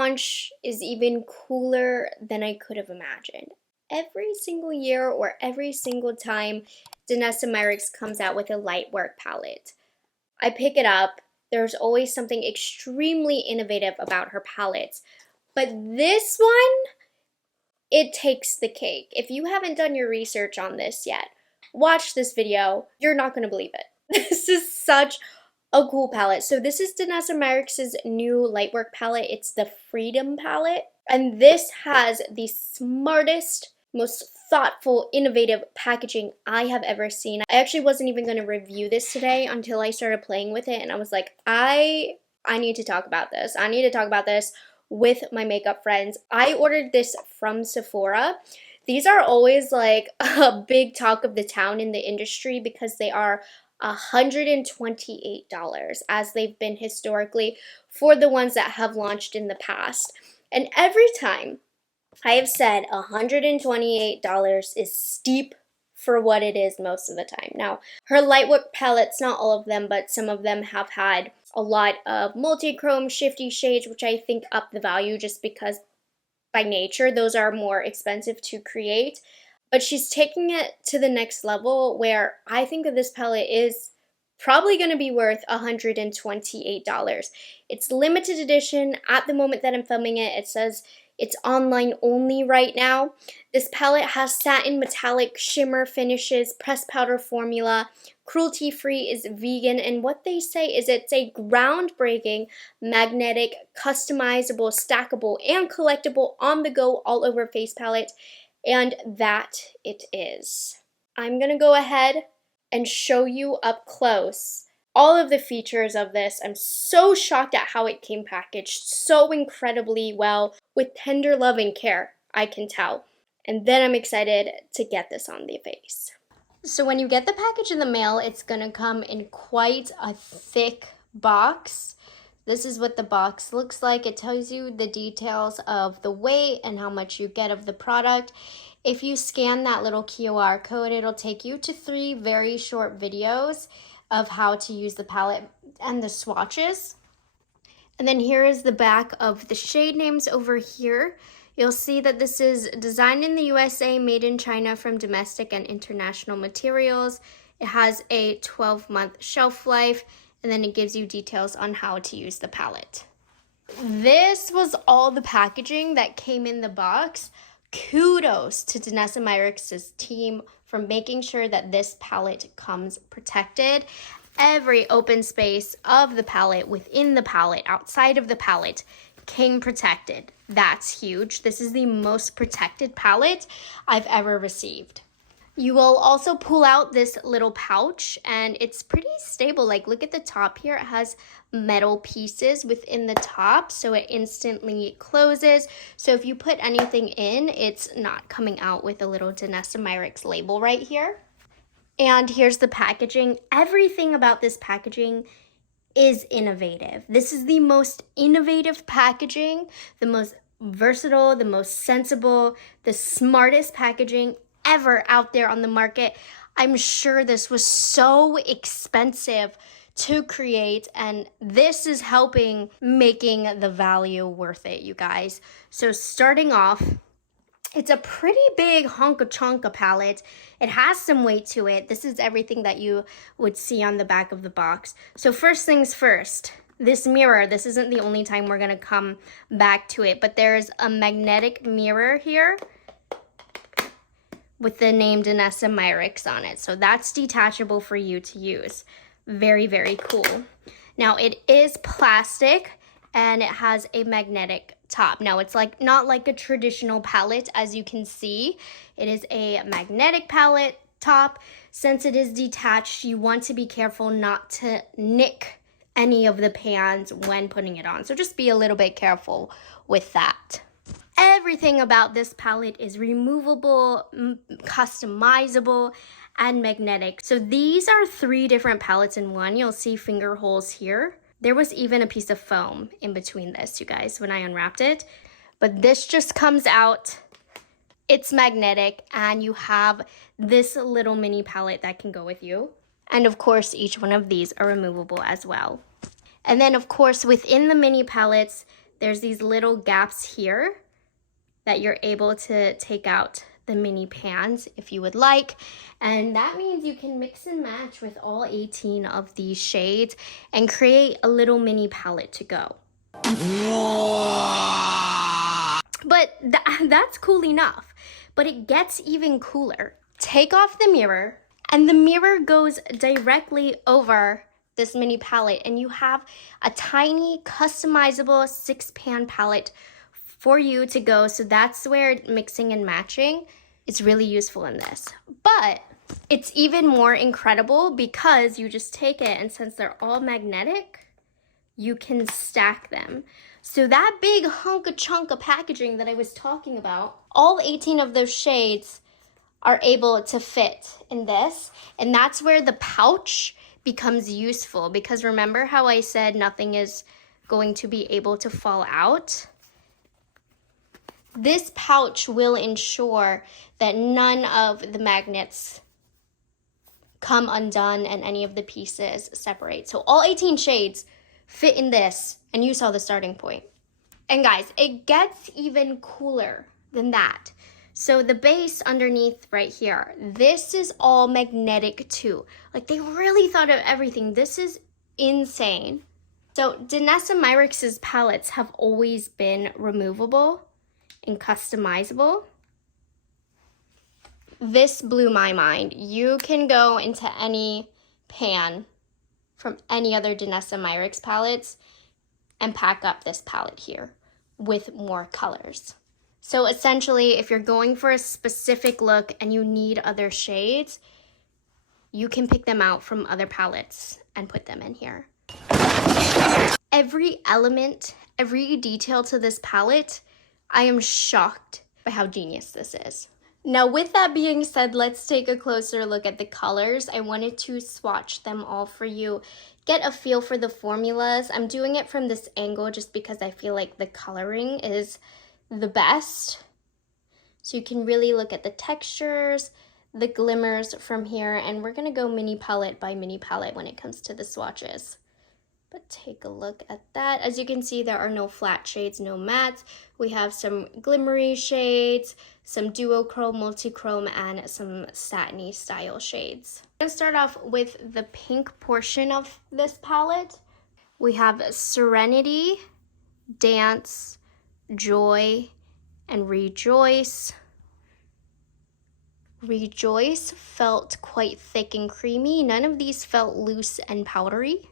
launch is even cooler than I could have imagined. Every single year or every single time Danessa Myricks comes out with a Lightwork palette, I pick it up. There's always something extremely innovative about her palettes. But this one, it takes the cake. If you haven't done your research on this yet, watch this video. You're not going to believe it. This is such a cool palette. So this is Danessa Myricks' new Lightwork palette. It's the Freedom palette. And this has the smartest, most thoughtful, innovative packaging I have ever seen. I actually wasn't even going to review this today until I started playing with it. And I was like, I need to talk about this. I need to talk about this with my makeup friends. I ordered this from Sephora. These are always like a big talk of the town in the industry because they are $128, as they've been historically for the ones that have launched in the past. And every time I have said $128 is steep for what it is most of the time. Now, her Lightwork palettes, not all of them, but some of them have had a lot of multi-chrome shifty shades, which I think up the value just because by nature those are more expensive to create. But she's taking it to the next level where I think that this palette is probably going to be worth $128. It's limited edition. At the moment that I'm filming it, it says it's online only right now. This palette has satin metallic shimmer finishes, pressed powder formula, cruelty-free, is vegan, and what they say is it's a groundbreaking, magnetic, customizable, stackable, and collectible on-the-go all-over face palette, and that it is. I'm going to go ahead and show you up close all of the features of this. I'm so shocked at how it came packaged so incredibly well with tender love and care, I can tell. And then I'm excited to get this on the face. So when you get the package in the mail, it's going to come in quite a thick box. This is what the box looks like. It tells you the details of the weight and how much you get of the product. If you scan that little QR code, it'll take you to 3 very short videos of how to use the palette and the swatches. And then here is the back of the shade names over here. You'll see that this is designed in the USA, made in China from domestic and international materials. It has a 12-month shelf life, and then it gives you details on how to use the palette. This was all the packaging that came in the box. Kudos to Danessa Myricks' team for making sure that this palette comes protected. Every open space of the palette, within the palette, outside of the palette, came protected. That's huge. This is the most protected palette I've ever received. You will also pull out this little pouch, and it's pretty stable. Like, look at the top here. It has metal pieces within the top, so it instantly closes. So if you put anything in, it's not coming out with a little Danessa Myricks label right here. And here's the packaging. Everything about this packaging is innovative. This is the most innovative packaging, the most versatile, the most sensible, the smartest packaging ever out there on the market. I'm sure this was so expensive to create, and this is helping making the value worth it, you guys. So starting off, it's a pretty big honka-chonka palette. It has some weight to it. This is everything that you would see on the back of the box. So first things first, this mirror, this isn't the only time we're gonna come back to it, but there's a magnetic mirror here with the name Danessa Myricks on it. So that's detachable for you to use. Very, very cool. Now it is plastic and it has a magnetic top. Now it's like not like a traditional palette, as you can see. It is a magnetic palette top. Since it is detached, you want to be careful not to nick any of the pans when putting it on. So just be a little bit careful with that. Everything about this palette is removable, customizable, and magnetic. So these are 3 different palettes in one. You'll see finger holes here. There was even a piece of foam in between this, you guys, when I unwrapped it. But this just comes out. It's magnetic, and you have this little mini palette that can go with you. And of course, each one of these are removable as well. And then of course, within the mini palettes, there's these little gaps here that you're able to take out the mini pans if you would like. And that means you can mix and match with all 18 of these shades and create a little mini palette to go. But that's cool enough. But it gets even cooler. Take off the mirror, and the mirror goes directly over this mini palette, and you have a tiny customizable 6-pan palette for you to go. So that's where mixing and matching is really useful in this. But it's even more incredible because you just take it, and since they're all magnetic, you can stack them. So that big hunk of chunk of packaging that I was talking about, all 18 of those shades are able to fit in this. And that's where the pouch becomes useful, because remember how I said nothing is going to be able to fall out? This pouch will ensure that none of the magnets come undone and any of the pieces separate. So all 18 shades fit in this, and you saw the starting point. And guys, it gets even cooler than that. So the base underneath right here, this is all magnetic too. Like, they really thought of everything. This is insane. So Danessa Myricks' palettes have always been removable and customizable. This blew my mind. You can go into any pan from any other Danessa Myricks palettes and pack up this palette here with more colors. So essentially, if you're going for a specific look and you need other shades, you can pick them out from other palettes and put them in here. Every element, every detail to this palette, I am shocked by how genius this is. Now, with that being said, let's take a closer look at the colors. I wanted to swatch them all for you, get a feel for the formulas. I'm doing it from this angle just because I feel like the coloring is the best. So you can really look at the textures, the glimmers from here, and we're gonna go mini palette by mini palette when it comes to the swatches. But take a look at that. As you can see, there are no flat shades, no mattes. We have some glimmery shades, some duochrome, multichrome, and some satiny style shades. I'm gonna start off with the pink portion of this palette. We have Serenity, Dance, Joy, and Rejoice. Rejoice felt quite thick and creamy. None of these felt loose and powdery.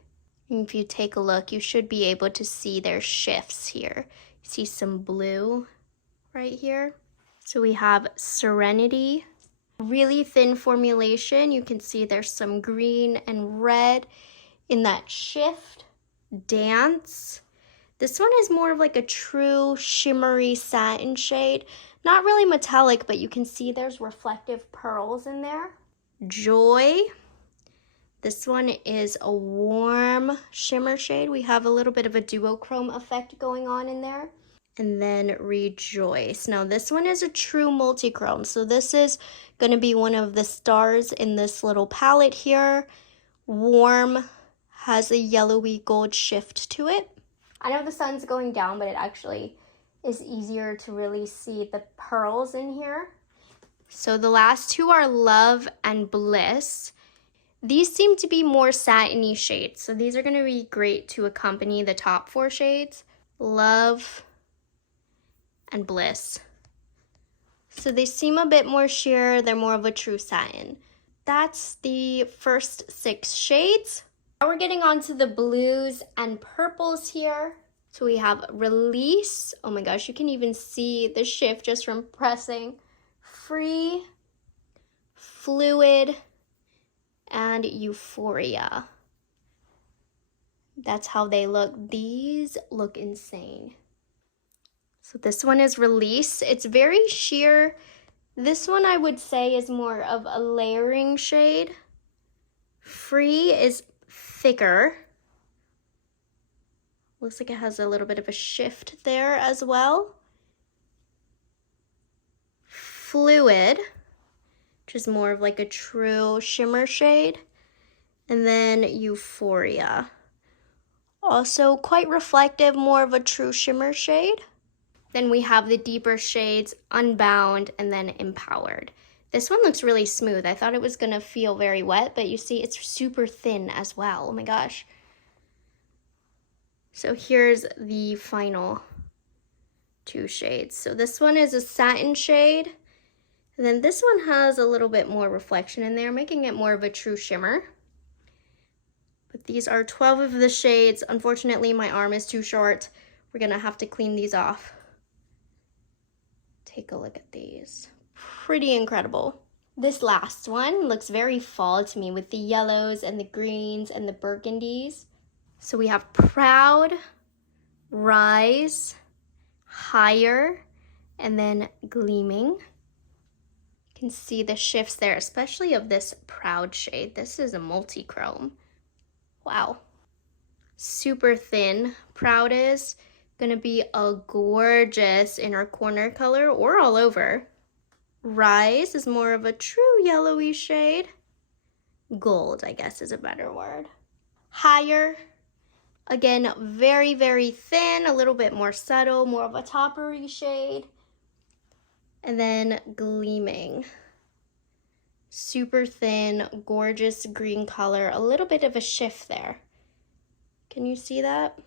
And if you take a look, you should be able to see their shifts here. You see some blue right here. So we have Serenity, really thin formulation. You can see there's some green and red in that shift. Dance. This one is more of like a true shimmery satin shade. Not really metallic, but you can see there's reflective pearls in there. Joy. This one is a warm shimmer shade. We have a little bit of a duochrome effect going on in there. And then Rejoice. Now this one is a true multichrome. So this is going to be one of the stars in this little palette here. Warm, has a yellowy gold shift to it. I know the sun's going down, but it actually is easier to really see the pearls in here. So the last two are Love and Bliss. These seem to be more satiny shades, so these are going to be great to accompany the top 4 shades, Love and Bliss. So they seem a bit more sheer, they're more of a true satin. That's the first 6 shades. Now we're getting on to the blues and purples here. So we have Release. Oh my gosh, you can even see the shift just from pressing. Free, Fluid, and Euphoria. That's how they look. These look insane. So this one is Release. It's very sheer. This one I would say is more of a layering shade. Free is thicker. Looks like it has a little bit of a shift there as well. Fluid, which is more of like a true shimmer shade. And then Euphoria. Also quite reflective, more of a true shimmer shade. Then we have the deeper shades, Unbound and then Empowered. This one looks really smooth. I thought it was gonna feel very wet, but you see it's super thin as well. Oh my gosh. So here's the final two shades. So this one is a satin shade, and then this one has a little bit more reflection in there, making it more of a true shimmer. But these are 12 of the shades. Unfortunately, my arm is too short. We're gonna have to clean these off. Take a look at these. Pretty incredible. This last one looks very fall to me with the yellows and the greens and the burgundies. So we have Proud, Rise, Higher, and then Gleaming. You can see the shifts there, especially of this Proud shade. This is a multi-chrome. Wow. Super thin Proud is. Gonna be a gorgeous inner corner color or all over. Rise is more of a true yellowy shade. Gold, I guess, is a better word. Higher, again, very, very thin, a little bit more subtle, more of a toppery shade. And then Gleaming. Super thin, gorgeous green color, a little bit of a shift there. Can you see that?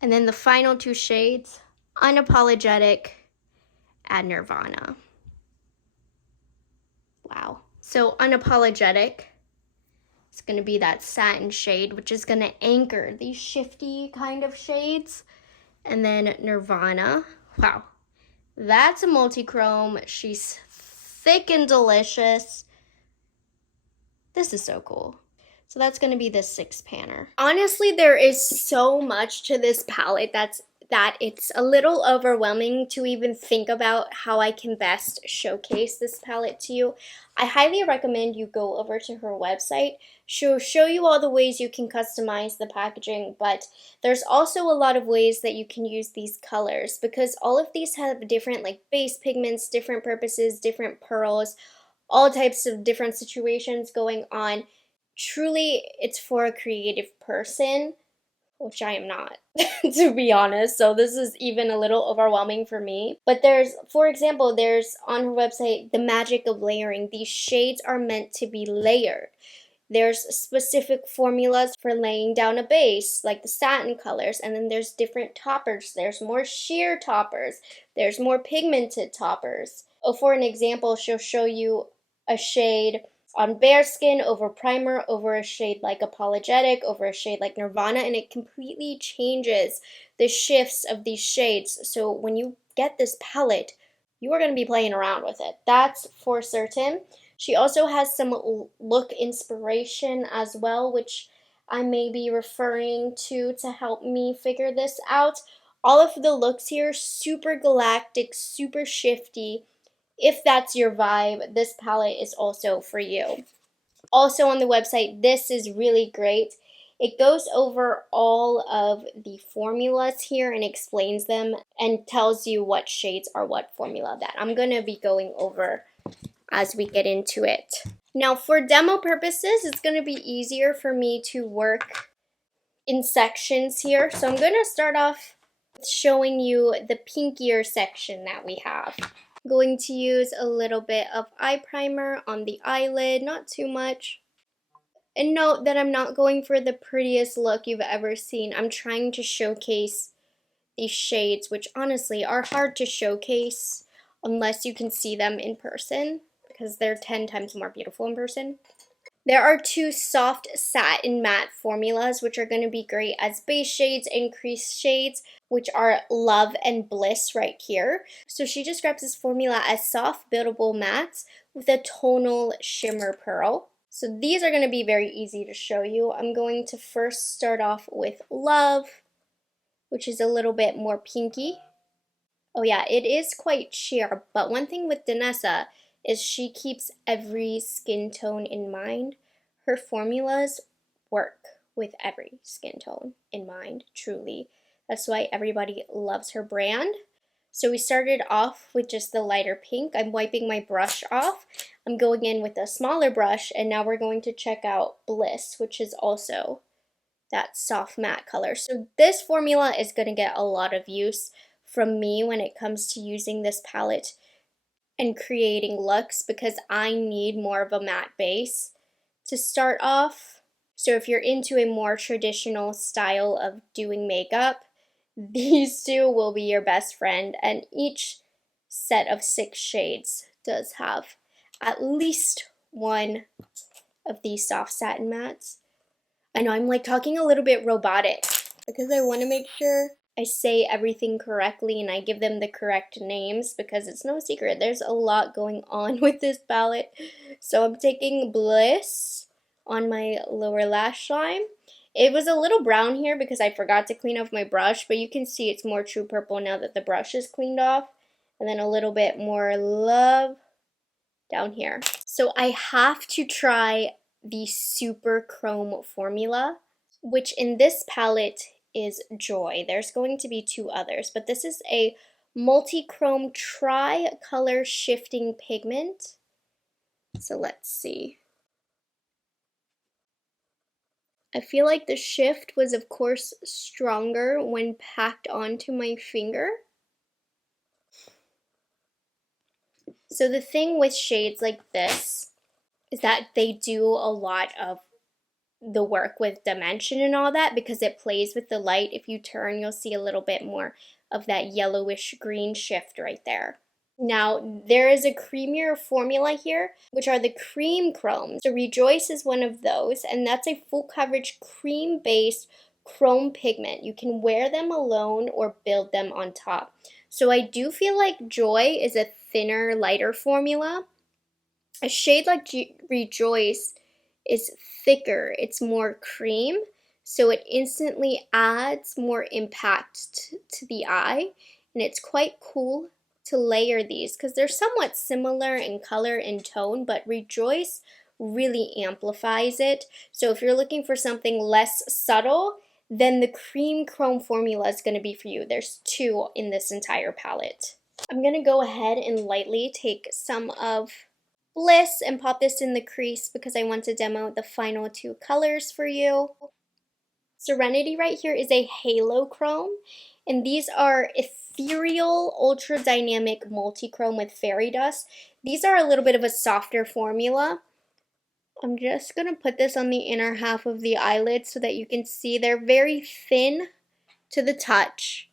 And then the final two shades, Unapologetic and Nirvana. Wow. So Unapologetic is going to be that satin shade, which is going to anchor these shifty kind of shades. And then Nirvana, wow, that's a multi-chrome. She's thick and delicious. This is so cool. So that's going to be the 6-panner. Honestly, there is so much to this palette that it's a little overwhelming to even think about how I can best showcase this palette to you. I highly recommend you go over to her website. She'll show you all the ways you can customize the packaging, but there's also a lot of ways that you can use these colors because all of these have different like base pigments, different purposes, different pearls, all types of different situations going on. Truly, it's for a creative person, which I am not, to be honest. So this is even a little overwhelming for me. But there's, for example, there's on her website, the magic of layering. These shades are meant to be layered. There's specific formulas for laying down a base, like the satin colors, and then there's different toppers. There's more sheer toppers. There's more pigmented toppers. Oh, for an example, she'll show you a shade on bare skin over primer, over a shade like Apologetic, over a shade like Nirvana, and it completely changes the shifts of these shades. So when you get this palette, you are going to be playing around with it. That's for certain. She also has some look inspiration as well, which I may be referring to help me figure this out. All of the looks here, super galactic, super shifty. If that's your vibe, this palette is also for you. Also on the website, this is really great. It goes over all of the formulas here and explains them and tells you what shades are what formula that I'm going to be going over as we get into it. Now for demo purposes, it's going to be easier for me to work in sections here. So I'm going to start off with showing you the pinkier section that we have. Going to use a little bit of eye primer on the eyelid, not too much. And note that I'm not going for the prettiest look you've ever seen. I'm trying to showcase these shades, which honestly are hard to showcase unless you can see them in person, because they're 10 times more beautiful in person. There are two soft satin matte formulas, which are going to be great as base shades and crease shades, which are Love and Bliss right here. So she describes this formula as soft buildable mattes with a tonal shimmer pearl. So these are going to be very easy to show you. I'm going to first start off with Love, which is a little bit more pinky. Oh yeah, it is quite sheer, but one thing with Danessa is she keeps every skin tone in mind. Her formulas work with every skin tone in mind, truly. That's why everybody loves her brand. So we started off with just the lighter pink. I'm wiping my brush off. I'm going in with a smaller brush, and now we're going to check out Bliss, which is also that soft matte color. So this formula is going to get a lot of use from me when it comes to using this palette and creating looks, because I need more of a matte base to start off. So if you're into a more traditional style of doing makeup, these two will be your best friend, and each set of 6 shades does have at least one of these soft satin mattes. I know I'm like talking a little bit robotic because I want to make sure I say everything correctly and I give them the correct names, because it's no secret there's a lot going on with this palette. So I'm taking Bliss on my lower lash line. It was a little brown here because I forgot to clean off my brush, but you can see it's more true purple now that the brush is cleaned off. And then a little bit more Love down here. So I have to try the Super Chrome formula, which in this palette is Joy. There's going to be 2 others, but this is a multi-chrome tri-color shifting pigment. So let's see. I feel like the shift was of course stronger when packed onto my finger. So the thing with shades like this is that they do a lot of the work with dimension and all that, because it plays with the light. If you turn, you'll see a little bit more of that yellowish green shift right there. Now, there is a creamier formula here, which are the cream chromes. So Rejoice is one of those, and that's a full coverage cream-based chrome pigment. You can wear them alone or build them on top. So I do feel like Joy is a thinner, lighter formula. A shade like Rejoice is thicker, it's more cream, so it instantly adds more impact to the eye, and it's quite cool to layer these because they're somewhat similar in color and tone, but Rejoice really amplifies it. So if you're looking for something less subtle, then the cream chrome formula is going to be for you. There's 2 in this entire palette. I'm going to go ahead and lightly take some of Bliss and pop this in the crease because I want to demo the final 2 colors for you. Serenity right here is a halo chrome, and these are ethereal ultra dynamic multi-chrome with fairy dust. These are a little bit of a softer formula. I'm just going to put this on the inner half of the eyelid so that you can see they're very thin to the touch.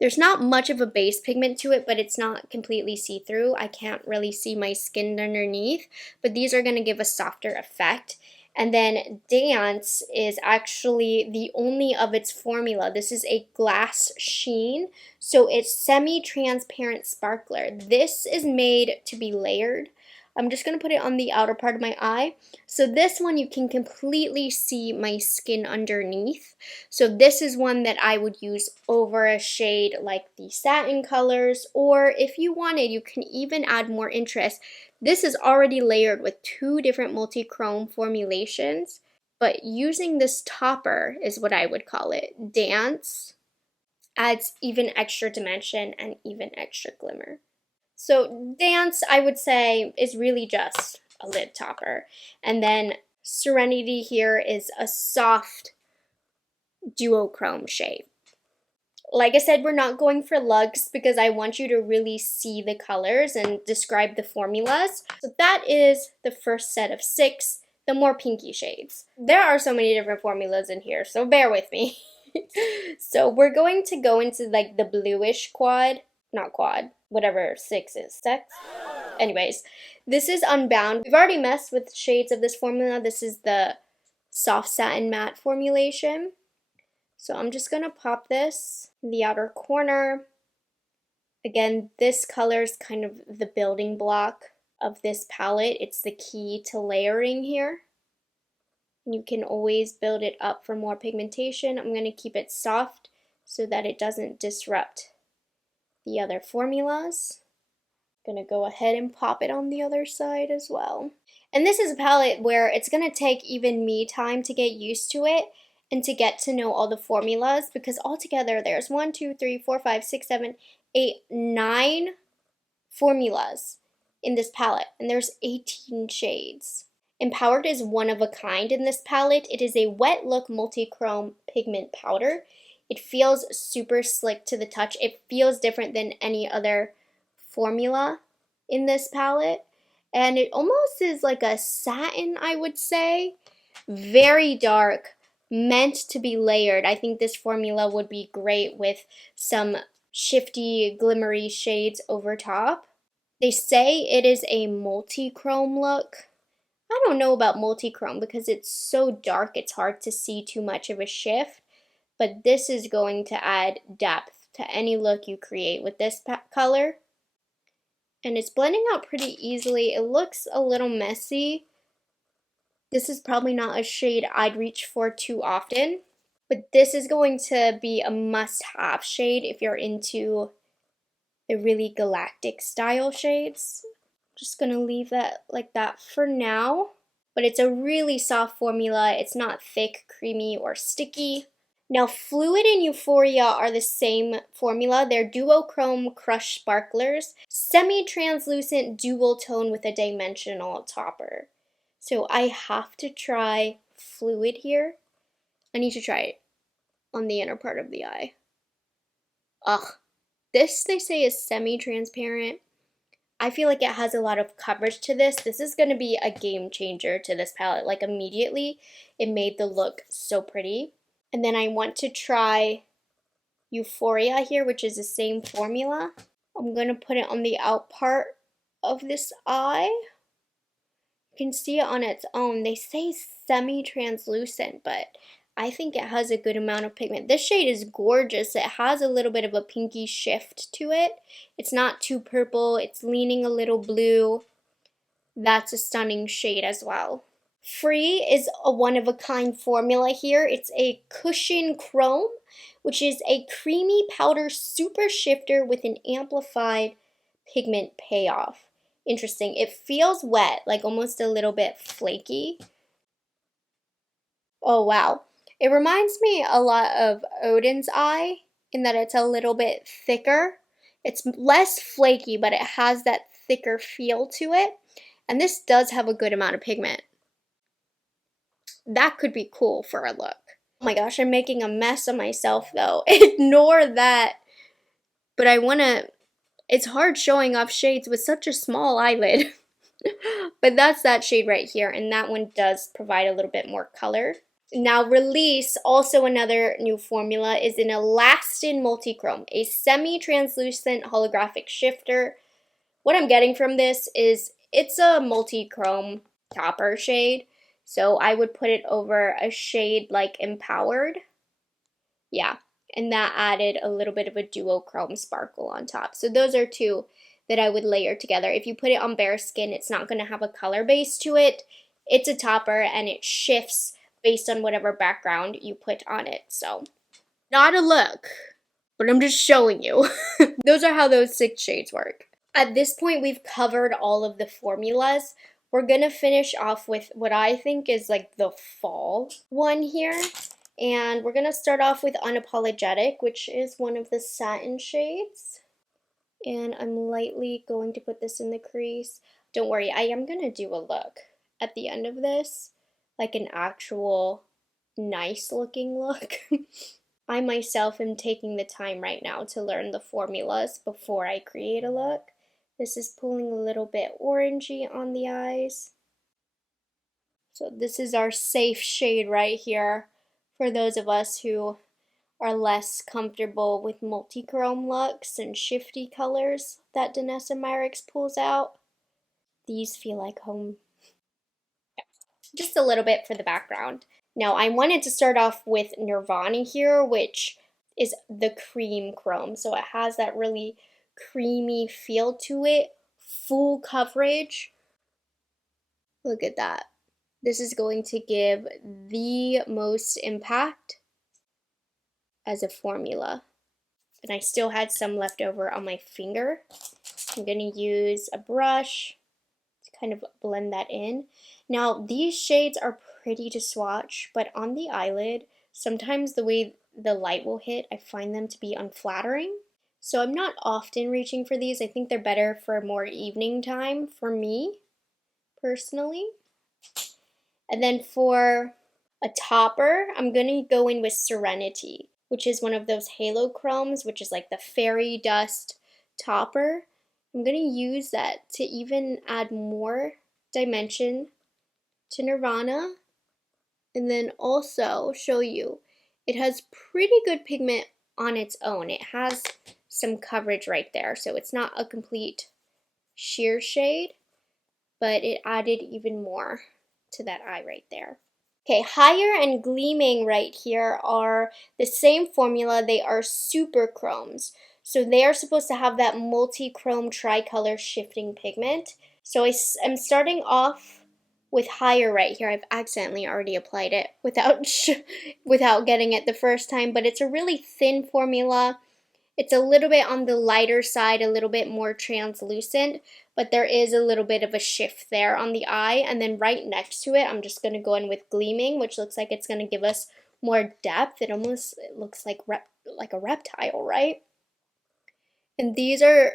There's not much of a base pigment to it, but it's not completely see-through. I can't really see my skin underneath, but these are going to give a softer effect. And then Dance is actually the only of its formula. This is a glass sheen, so it's semi-transparent sparkler. This is made to be layered. I'm just going to put it on the outer part of my eye. So this one you can completely see my skin underneath. So this is one that I would use over a shade like the satin colors, or if you wanted, you can even add more interest. This is already layered with 2 different multi-chrome formulations, but using this topper is what I would call it. Dance adds even extra dimension and even extra glimmer. So Dance, I would say, is really just a lid topper. And then Serenity here is a soft duochrome shade. Like I said, we're not going for lugs because I want you to really see the colors and describe the formulas. So that is the first set of 6, the more pinky shades. There are so many different formulas in here, so bear with me. So we're going to go into like the bluish quad, not quad, whatever 6 is, sex? Anyways, this is Unbound. We've already messed with shades of this formula. This is the soft satin matte formulation. So I'm just going to pop this in the outer corner. Again, this color is kind of the building block of this palette. It's the key to layering here. You can always build it up for more pigmentation. I'm going to keep it soft so that it doesn't disrupt the other formulas. I'm going to go ahead and pop it on the other side as well. And this is a palette where it's going to take even me time to get used to it and to get to know all the formulas, because altogether there's 1, 2, 3, 4, 5, 6, 7, 8, 9 formulas in this palette, and there's 18 shades. Empowered is one of a kind in this palette. It is a wet look multi-chrome pigment powder. It feels super slick to the touch. It feels different than any other formula in this palette. And it almost is like a satin, I would say. Very dark, meant to be layered. I think this formula would be great with some shifty, glimmery shades over top. They say it is a multi-chrome look. I don't know about multi-chrome because it's so dark it's hard to see too much of a shift, but this is going to add depth to any look you create with this color. And it's blending out pretty easily. It looks a little messy. This is probably not a shade I'd reach for too often, but this is going to be a must-have shade if you're into the really galactic style shades. Just gonna leave that like that for now. But it's a really soft formula. It's not thick, creamy, or sticky. Now, Fluid and Euphoria are the same formula. They're duochrome crush sparklers, semi-translucent dual tone with a dimensional topper. So I have to try Fluid here. I need to try it on the inner part of the eye. Ugh. This, they say, is semi-transparent. I feel like it has a lot of coverage to this. This is going to be a game changer to this palette. Like immediately, it made the look so pretty. And then I want to try Euphoria here, which is the same formula. I'm going to put it on the out part of this eye. You can see it on its own. They say semi-translucent, but I think it has a good amount of pigment. This shade is gorgeous. It has a little bit of a pinky shift to it. It's not too purple. It's leaning a little blue. That's a stunning shade as well. Free is a one-of-a-kind formula here. It's a cushion chrome, which is a creamy powder super shifter with an amplified pigment payoff. Interesting. It feels wet, like almost a little bit flaky. Oh, wow. It reminds me a lot of Odin's Eye in that it's a little bit thicker. It's less flaky, but it has that thicker feel to it. And this does have a good amount of pigment. That could be cool for a look. Oh my gosh, I'm making a mess of myself though. Ignore that. But it's hard showing off shades with such a small eyelid. But that's that shade right here, and that one does provide a little bit more color. Now Release, also another new formula, is an Elastin Multichrome, a semi-translucent holographic shifter. What I'm getting from this is it's a multi-chrome topper shade, so I would put it over a shade like Empowered. Yeah, and that added a little bit of a duochrome sparkle on top. So those are two that I would layer together. If you put it on bare skin, it's not going to have a color base to it. It's a topper and it shifts based on whatever background you put on it. So, not a look, but I'm just showing you. Those are how those 6 shades work. At this point, we've covered all of the formulas. We're gonna finish off with what I think is like the fall one here. And we're gonna start off with Unapologetic, which is one of the satin shades. And I'm lightly going to put this in the crease. Don't worry, I am gonna do a look at the end of this. Like an actual nice looking look. I myself am taking the time right now to learn the formulas before I create a look. This is pulling a little bit orangey on the eyes. So this is our safe shade right here for those of us who are less comfortable with multi-chrome looks and shifty colors that Danessa Myricks pulls out. These feel like home. Just a little bit for the background. Now I wanted to start off with Nirvana here, which is the cream chrome. So it has that really creamy feel to it, full coverage. Look at that. This is going to give the most impact as a formula. And I still had some left over on my finger. I'm going to use a brush to kind of blend that in. Now, these shades are pretty to swatch, but on the eyelid, sometimes the way the light will hit, I find them to be unflattering. So I'm not often reaching for these. I think they're better for more evening time for me, personally. And then for a topper, I'm going to go in with Serenity, which is one of those halo chromes, which is like the fairy dust topper. I'm going to use that to even add more dimension to Nirvana, and then also show you it has pretty good pigment on its own. It has some coverage right there, so it's not a complete sheer shade, but it added even more to that eye right there. Okay, Higher and Gleaming right here are the same formula. They are super chromes. So they are supposed to have that multi-chrome tricolor shifting pigment. So I'm starting off with Higher right here. I've accidentally already applied it without getting it the first time, but it's a really thin formula. It's a little bit on the lighter side, a little bit more translucent, but there is a little bit of a shift there on the eye. And then right next to it, I'm just going to go in with Gleaming, which looks like it's going to give us more depth. It looks like a reptile, right? And these are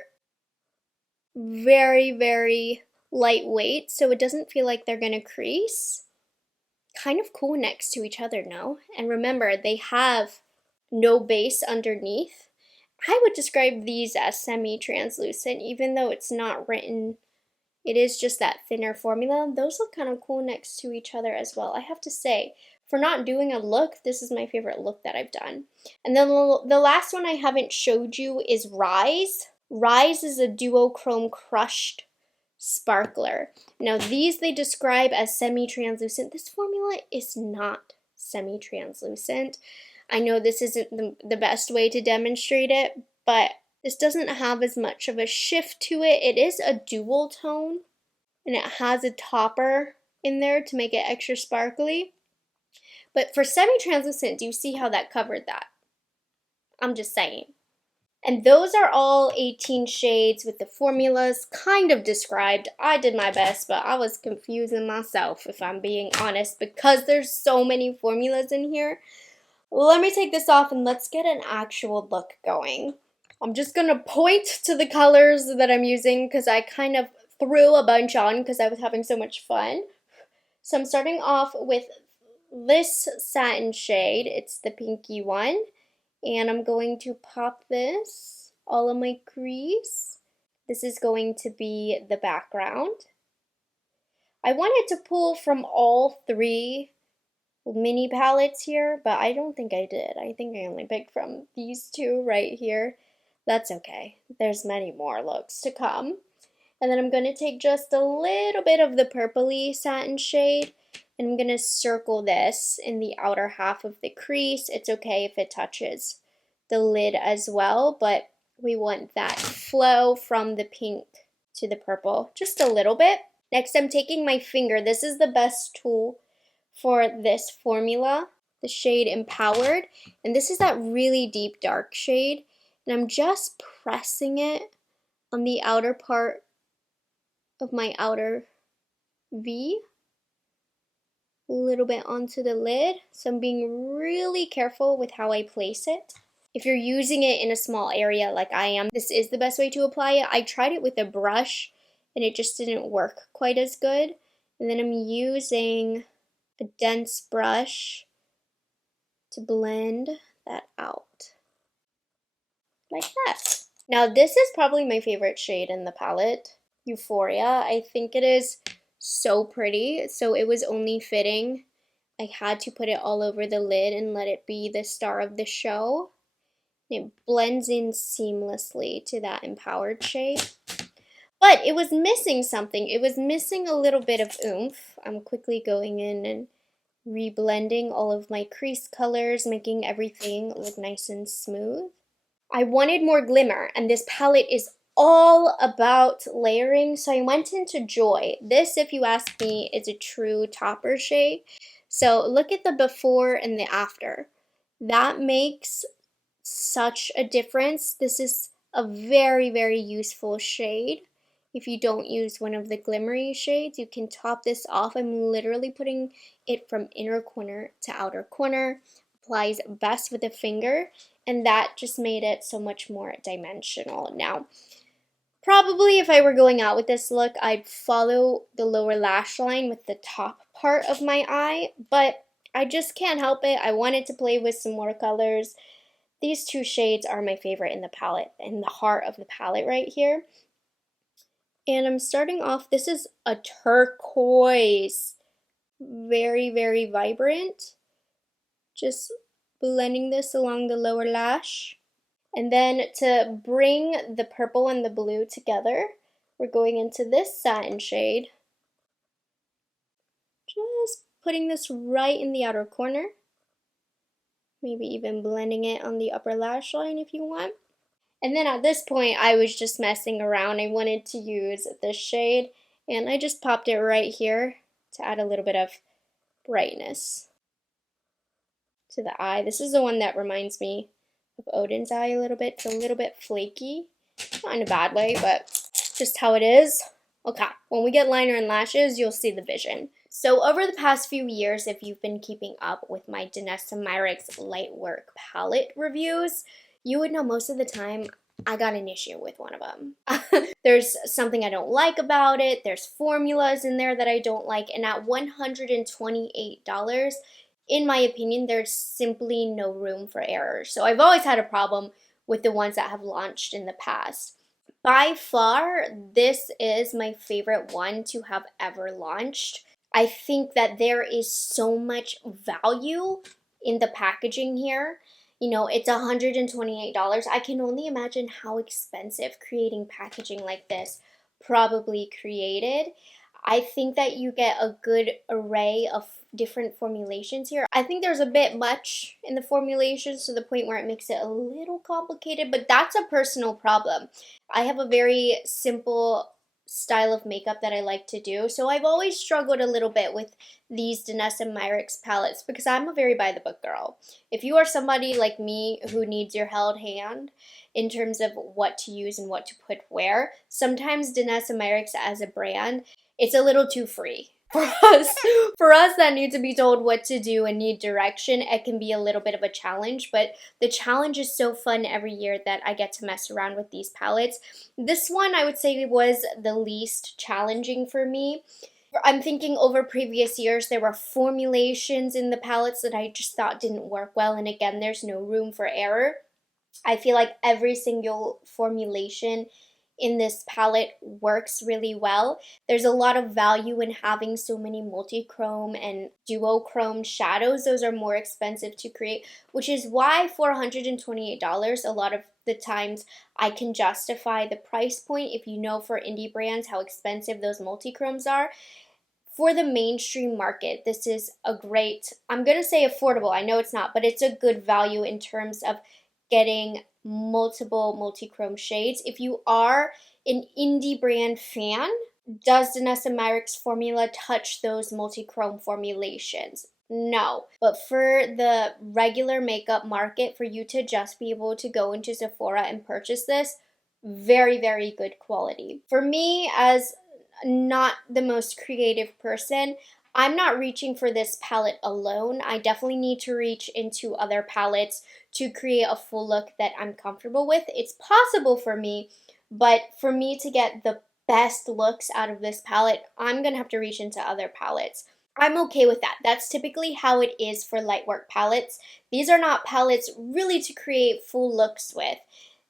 very, very lightweight, so it doesn't feel like they're going to crease. Kind of cool next to each other, no? And remember, they have no base underneath. I would describe these as semi-translucent, even though it's not written. It is just that thinner formula. Those look kind of cool next to each other as well. I have to say, for not doing a look, this is my favorite look that I've done. And then the last one I haven't showed you is Rise. Rise is a duochrome crushed sparkler. Now these they describe as semi-translucent. This formula is not semi-translucent. I know this isn't the best way to demonstrate it, but this doesn't have as much of a shift to it. It is a dual tone, and it has a topper in there to make it extra sparkly. But for semi-translucent, do you see how that covered that? I'm just saying. And those are all 18 shades with the formulas kind of described. I did my best, but I was confusing myself, if I'm being honest, because there's so many formulas in here. Let me take this off and let's get an actual look going. I'm just going to point to the colors that I'm using because I kind of threw a bunch on because I was having so much fun. So I'm starting off with this satin shade. It's the pinky one. And I'm going to pop this all in my crease. This is going to be the background. I wanted to pull from all three mini palettes here, but I don't think I did. I think I only picked from these two right here. That's okay. There's many more looks to come. And then I'm going to take just a little bit of the purpley satin shade, and I'm going to circle this in the outer half of the crease. It's okay if it touches the lid as well, but we want that flow from the pink to the purple just a little bit. Next, I'm taking my finger. This is the best tool for this formula, the shade Empowered, and this is that really deep dark shade, and I'm just pressing it on the outer part of my outer V, a little bit onto the lid, so I'm being really careful with how I place it. If you're using it in a small area like I am, this is the best way to apply it. I tried it with a brush and it just didn't work quite as good, and then I'm using a dense brush to blend that out like that. Now this is probably my favorite shade in the palette, Euphoria. I think it is so pretty, so it was only fitting. I had to put it all over the lid and let it be the star of the show. It blends in seamlessly to that Empowered shade. But it was missing something. It was missing a little bit of oomph. I'm quickly going in and reblending all of my crease colors, making everything look nice and smooth. I wanted more glimmer, and this palette is all about layering, so I went into Joy. This, if you ask me, is a true topper shade. So look at the before and the after. That makes such a difference. This is a very, very useful shade. If you don't use one of the glimmery shades, you can top this off. I'm literally putting it from inner corner to outer corner. Applies best with a finger, and that just made it so much more dimensional. Now, Probably if I were going out with this look, I'd follow the lower lash line with the top part of my eye, but I just can't help it. I wanted to play with some more colors. These two shades are my favorite in the palette, in the heart of the palette right here. And I'm starting off, this is a turquoise, very, very vibrant. Just blending this along the lower lash. And then to bring the purple and the blue together, we're going into this satin shade. Just putting this right in the outer corner. Maybe even blending it on the upper lash line if you want. And then at this point, I was just messing around. I wanted to use this shade, and I just popped it right here to add a little bit of brightness to the eye. This is the one that reminds me of Odin's eye a little bit. It's a little bit flaky, not in a bad way, but just how it is. Okay, when we get liner and lashes, you'll see the vision. So over the past few years, if you've been keeping up with my Danessa Myricks Lightwork palette reviews, you would know most of the time I got an issue with one of them. There's something I don't like about it, there's formulas in there that I don't like, and at $128, in my opinion, there's simply no room for error. So I've always had a problem with the ones that have launched in the past. By far, this is my favorite one to have ever launched. I think that there is so much value in the packaging here. You know, it's $128. I can only imagine how expensive creating packaging like this probably created. I think that you get a good array of different formulations here. I think there's a bit much in the formulations to the point where it makes it a little complicated, but that's a personal problem. I have a very simple style of makeup that I like to do, so I've always struggled a little bit with these Danessa Myricks palettes because I'm a very by the book girl. If you are somebody like me who needs your held hand in terms of what to use and what to put where, sometimes Danessa Myricks as a brand, it's a little too free. For us that need to be told what to do and need direction, it can be a little bit of a challenge, but the challenge is so fun every year that I get to mess around with these palettes. This one I would say was the least challenging for me. I'm thinking over previous years there were formulations in the palettes that I just thought didn't work well, and again, there's no room for error. I feel like every single formulation in this palette works really well. There's a lot of value in having so many multi-chrome and duochrome shadows. Those are more expensive to create, which is why for $128, a lot of the times I can justify the price point if you know for indie brands how expensive those multi-chromes are. For the mainstream market, this is a great, I'm going to say affordable, I know it's not, but it's a good value in terms of getting multiple multi-chrome shades. If you are an indie brand fan, does Danessa Myricks formula touch those multi-chrome formulations? No. But for the regular makeup market, for you to just be able to go into Sephora and purchase this, very, very good quality. For me, as not the most creative person, I'm not reaching for this palette alone. I definitely need to reach into other palettes to create a full look that I'm comfortable with. It's possible for me, but for me to get the best looks out of this palette, I'm going to have to reach into other palettes. I'm okay with that. That's typically how it is for Lightwork palettes. These are not palettes really to create full looks with.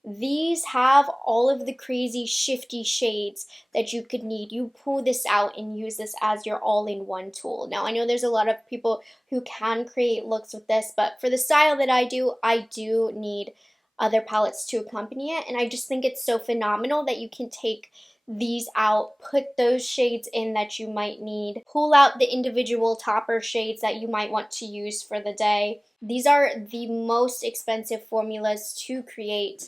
These have all of the crazy shifty shades that you could need. You pull this out and use this as your all-in-one tool. Now, I know there's a lot of people who can create looks with this, but for the style that I do need other palettes to accompany it, and I just think it's so phenomenal that you can take these out, put those shades in that you might need, pull out the individual topper shades that you might want to use for the day. These are the most expensive formulas to create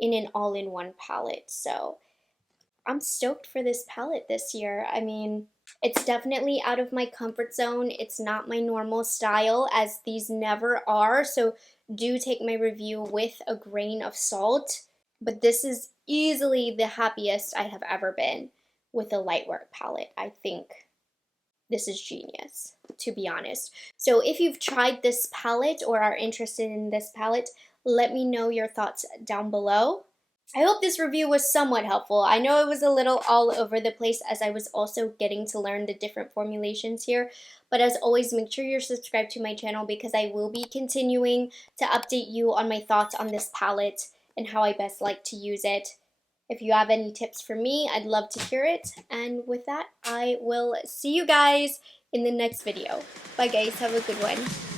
in an all-in-one palette. So I'm stoked for this palette this year. I mean, it's definitely out of my comfort zone. It's not my normal style, as these never are. So do take my review with a grain of salt. But this is easily the happiest I have ever been with a Lightwork palette. I think this is genius, to be honest. So if you've tried this palette or are interested in this palette, let me know your thoughts down below. I hope this review was somewhat helpful. I know it was a little all over the place as I was also getting to learn the different formulations here. But as always, make sure you're subscribed to my channel because I will be continuing to update you on my thoughts on this palette and how I best like to use it. If you have any tips for me, I'd love to hear it. And with that, I will see you guys in the next video. Bye guys, have a good one.